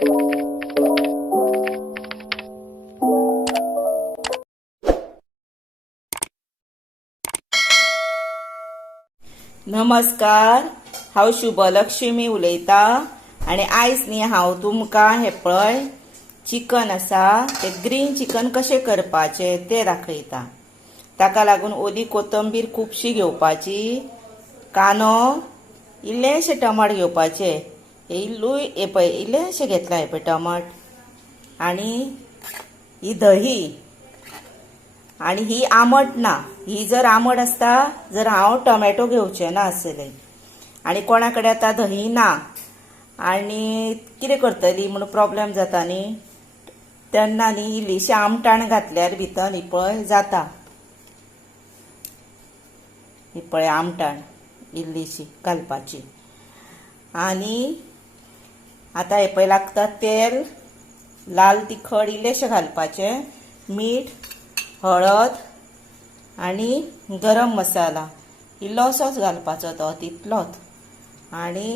नमस्कार, हांव शुभलक्ष्मी उलयतां आनी आयज न्ही हांव तुमकां हे पळय चिकन आसा ते ग्रीन चिकन कशें करपाचें तें दाखयतां। ताका लागून ओली कोथंबीर खुबशी घेवपाची, कांदो इल्लेशे टमाट घेवपाचे, हे पळय इल्लेशे घेतला हे पळय टमाट, आनी ही दही, आनी ही आमट ना, ही जर आमट आसता जर हांव टोमॅटो घेवचें ना आसले, आनी कोणा कडेन आतां दही ना आनी कितें करतली म्हणून प्रॉब्लेम जाता न्ही, तेन्ना न्ही इल्लीशी आमटाण घातल्यार भितर ही पळय जाता। ही पळय आमटाण इल्लीशी घालपाची, आनी आतां हे पळय लागता तेल, लाल तिखट इल्लेशें घालपाचें, मीठ, हळद आनी गरम मसाला इल्लोसोच घालपाचो तो तितलोच, आनी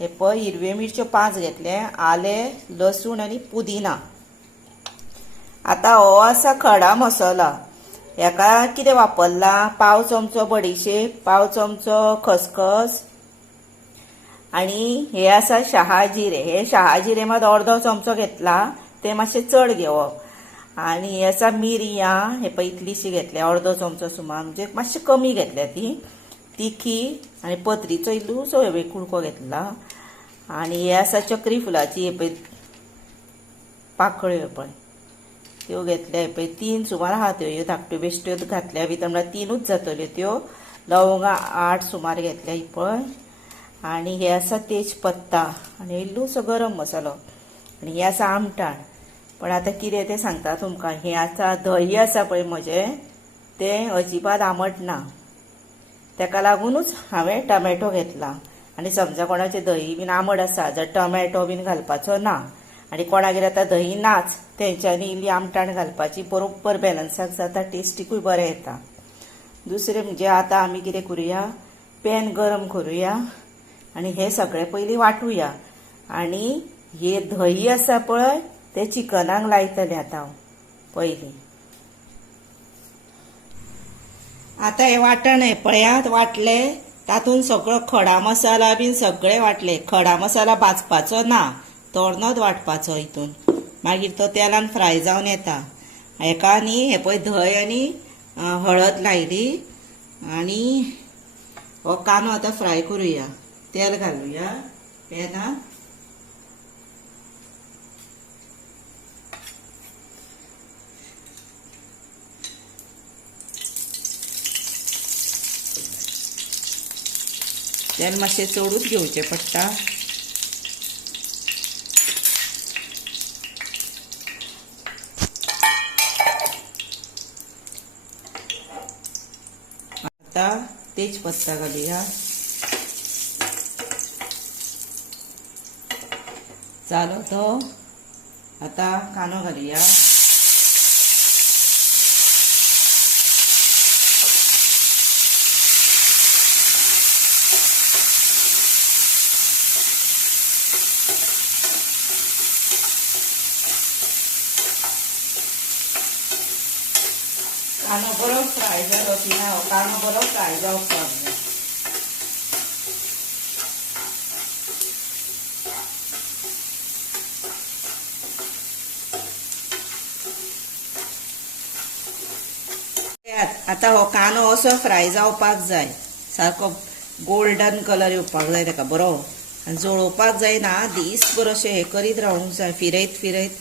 हे पळय हिरव्यो मिरच्यो 5 घेतले, आलें, लसूण आनी पुदिना। आतां हो आसा खडा मसाला, हेका कितें वापरला, पाव चमचो बडीशेप, पाव चमचो खसखस, आनी हे आसा शहा जिरे, हे शहा जिरे मात अर्दो चमचो घेतला, ते मातशे चड घेवप, आनी हे आसा मिरयां, हे पळय इतलीशी घेतल्या, अर्दो चमचो सुमार, म्हणजे मातशी कमी घेतल्या ती, तिखी आनी पत्रीचो इल्लूसो हे कुडको घेतला, आनी हे आसा चक्री फुलाची हे पळय पाकळ्यो पळय त्यो घेतल्या, हे पळय 3 सुमार आहा त्यो धाकट्यो बेश्ट्यो घातल्या भितर म्हळ्यार 3च जातल्यो त्यो, लवंगां 8 सुमार घेतल्या ही पळय, आनी हे आसा तेजपत्ता आनी इल्लूसो गरम मसालो, आनी हे आसा आमटाण। पण आतां कितें तें सांगता तुमकां, हें आसा दही आसा पळय म्हजें तें अजिबात आमट ना, तेका लागूनच हांवें टमॅटो घेतला, आनी समजा कोणाचें दही बीन आमट आसा जर टमॅटो बीन घालपाचो ना, आनी कोणागेर आतां दही नाच तेंच्यांनी इल्ली आमटाण घालपाची, बरोबर बॅलन्साक जाता, टेस्टीकूय बरें येता। दुसरें म्हणजे आतां आमी कितें करुया, पॅन गरम करुया आनी हे सगळें पयलीं वांटुया, आनी हे दही आसा पळय ते चिकनाक लायतलें आतां हांव पयलीं। आतां हे वाटण हे पळयात वाटले, तातूंत सगळो खडा मसाला बीन सगळे वाटले, खडा मसाला भाजपाचो ना, तोरनोच वाटपाचो हितून, मागीर तो तेलान फ्राय जावन येता। हेका न्ही हे पळय धंय आनी हळद लायली, आनी हो कांदो आतां फ्राय करुया, तेल घालुया पॅनान, तेल मातशें चडूच घेवचें पडटा, आतां तेजपत्ता घालुया, जालो तो, आतां कांदो घालुया, कांदो बरो फ्राय जालो की ना, कांदो बरो फ्राय जावपाक जाय, आतां हो कांदो असो फ्राय जावपाक जाय, सारको गोल्डन कलर येवपाक जाय ताका बरो, आनी जळोवपाक जायना, दीसभर अशें हे करीत रावूंक जाय, फिरयत फिरयत।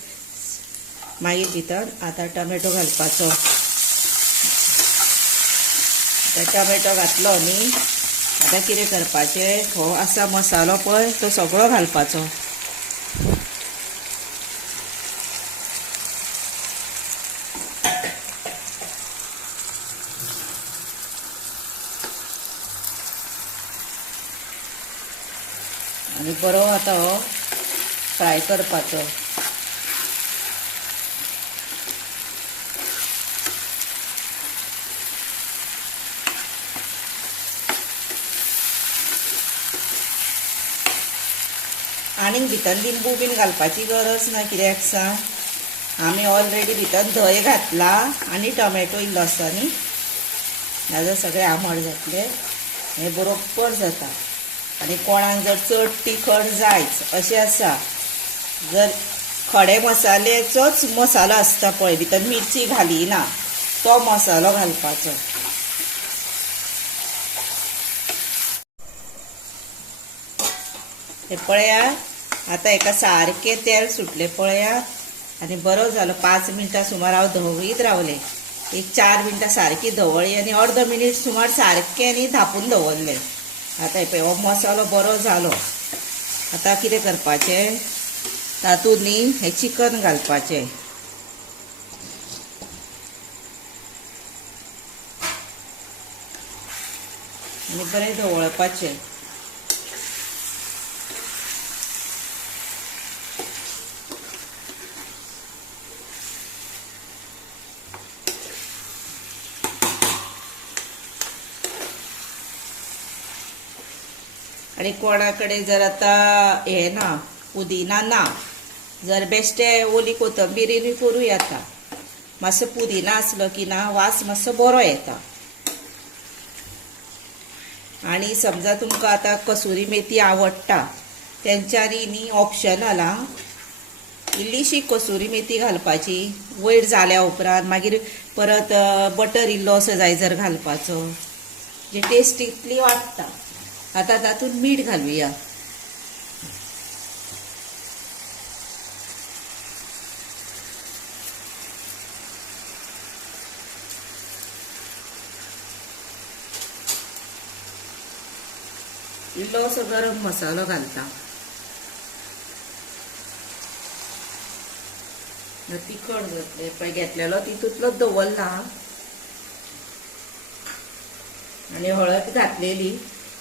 मागीर भितर आतां टमॅटो घालपाचो, टमॅटो घातलो न्ही, आतां कितें करपाचें, हो आसा मसालो पळय तो सगळो घालपाचो, आनी बरो आतां हो फ्राय करपाचो। आनीक भितर लिंबू बीन घालपाची गरज ना, कित्याक सांग आमी ऑलरेडी भितर धंय घातला आनी टोमॅटो इल्लो आसा न्ही, नाजाल्यार सगळें आंबट जातलें. हें बरोबर जाता. आनी कोणाक जर चड तिखट जायच अशें आसा, जर खडे मसाल्याचोच मसालो आसता पळय, भितर मिरची घालिना तो मसालो घालपाचो. हे पळयात आतां हेका सारकें तेल सुटलें पळयात. आनी बरो जालो. 5 मिनटां सुमार हांव धवळीत रावलें. एक 4 मिनटां सारकी धवळ्ळी आनी अर्द मिनीट सुमार सारकें न्ही धापून दवरलें. आतां हे पळय हो मसालो बरो जालो. आतां कितें करपाचें, तातूंत न्ही हें चिकन घालपाचें. आनी बरें धवळपाचें. आनी कोणा कडेन जर आतां हें ना, पुदिना ना, जर बेश्टे ओली कोथंबिरीन करूं येता. मातसो पुदिना आसलो की ना वास मातसो बरो येता. आनी समजा तुमकां आतां कसुरी मेथी आवडटा, तेंच्यांनी न्ही ऑप्शनल आं, इल्लीशी कसुरी मेथी घालपाची वयर जाल्या उपरांत. मागीर परत बटर इल्लोसो जाय जर घालपाचो, जी टेस्ट इतली वाडटा. आतां तातूंत मीठ घालुया. इल्लोसो गरम मसालो घालता. तिखट जातलें पळय घेतलेलो तितूंतलोच दवरला. आनी हळद घातलेली,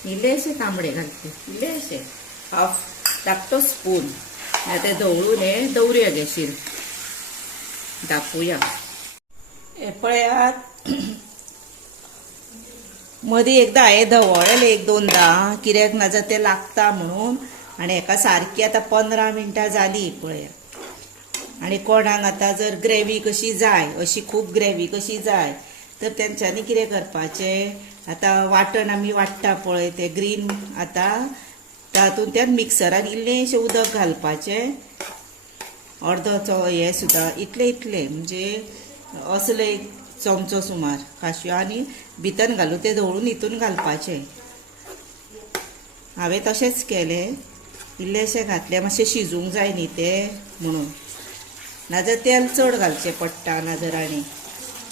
इल्लेशे तांबडे घालते, इल्लेशे हाफ धाकटो स्पून. ते धवळून हे दवरुया गॅशीर, धापूया. हे पळयात मदीं एकदां हांवें धवळलें 1-2दां, कित्याक नाजाल्यार तें लागता म्हणून. आनी हेका सारकी आतां 15 मिनटां जालीं पळया. आनी कोणाक आतां जर ग्रेवी कशी जाय, अशी खूब ग्रेवी कशी जाय, तर तेंच्यांनी कितें करपाचें, आतां वाटण आमी वाडटा पळय तें ग्रीन, आतां तातूंत मिक्सरान इल्लेशें उदक घालपाचें, अर्दो हें सुद्दां इतलें म्हणजे असलो एक चमचो सुमार काशयो, आनी भितर घालून तें धवळून हितून घालपाचें. हांवें तशेंच केलें, इल्लेशें घातलें, मातशें शिजूंक जाय न्ही तें म्हणून. नाजाल्यार तेल चड घालचें पडटा नाजाल्यार. आनी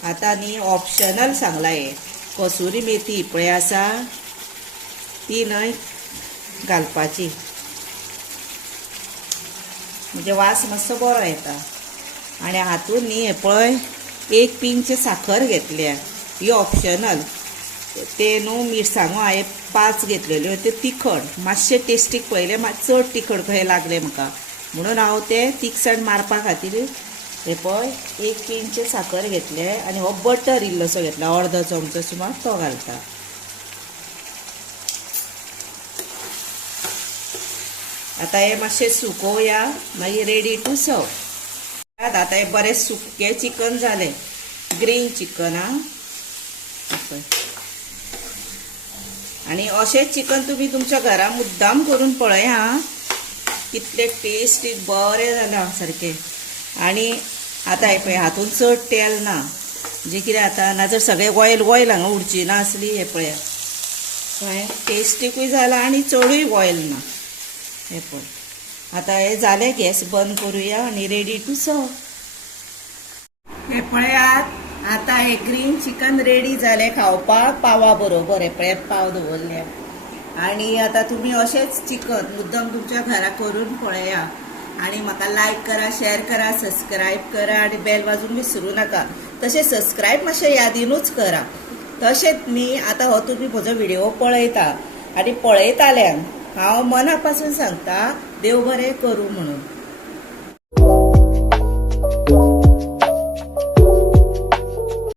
आतां न्ही ऑप्शनल सांगला हें, कसुरी मेथी पळय आसा ती न्हय घालपाची, म्हणजे वास मातसो बरो येता. आनी हातूंत न्ही हें पळय 1 पिंच साखर घेतल्या, ही ऑप्शनल. ते न्हू मिरसांगो हांवें 5 घेतलेल्यो, त्यो तिखट मातशें टेस्टीक पळयलें, चड तिखट कशें लागलें म्हाका म्हणून हांव ते तिखसाण मारपा खातीर हे पळय 1 पिंच साखर घेतले. आनी हो बटर इल्लोसो घेतला, अर्दो चमचो सुमार तो घालता. आतां हे मातशें सुकोवया, मागीर रेडी टू सर्व. आतां हे बरें सुकें चिकन जालें, ग्रीन चिकन. आनी अशेंच चिकन तुमी तुमच्या घरा मुद्दाम करून पळय हां, कितलें टेस्टी बरें जालां सारकें. आनी आतां हे पळय हातूंत चड तेल ना, म्हणजे कितें आतां नाजाल्यार सगळें ऑयल हांगा उरची ना आसली. हे पळया कळ्ळें, टेस्टीकूय जाला आनी चडूय ऑयल ना. हे पळय आतां हे जालें, गॅस बंद करुया आनी रेडी टू सर्व. हे पळयात आतां हे ग्रीन चिकन रेडी जालें खावपाक पावा बरोबर. हे पळयात पाव दवरल्या. आनी आतां तुमी अशेंच चिकन मुद्दम तुमच्या घरा करून पळया. आनी म्हाका लायक करा, शेअर करा, सबस्क्रायब करा आनी बेल वाजून विसरूं नाका. तशें सबस्क्रायब मातशें यादीनूच करा. तशेंच न्ही आतां हो तुमी म्हजो व्हिडिओ पळयता आनी पळयताल्यांक हांव मना पासून सांगता देव बरें करूं म्हणून.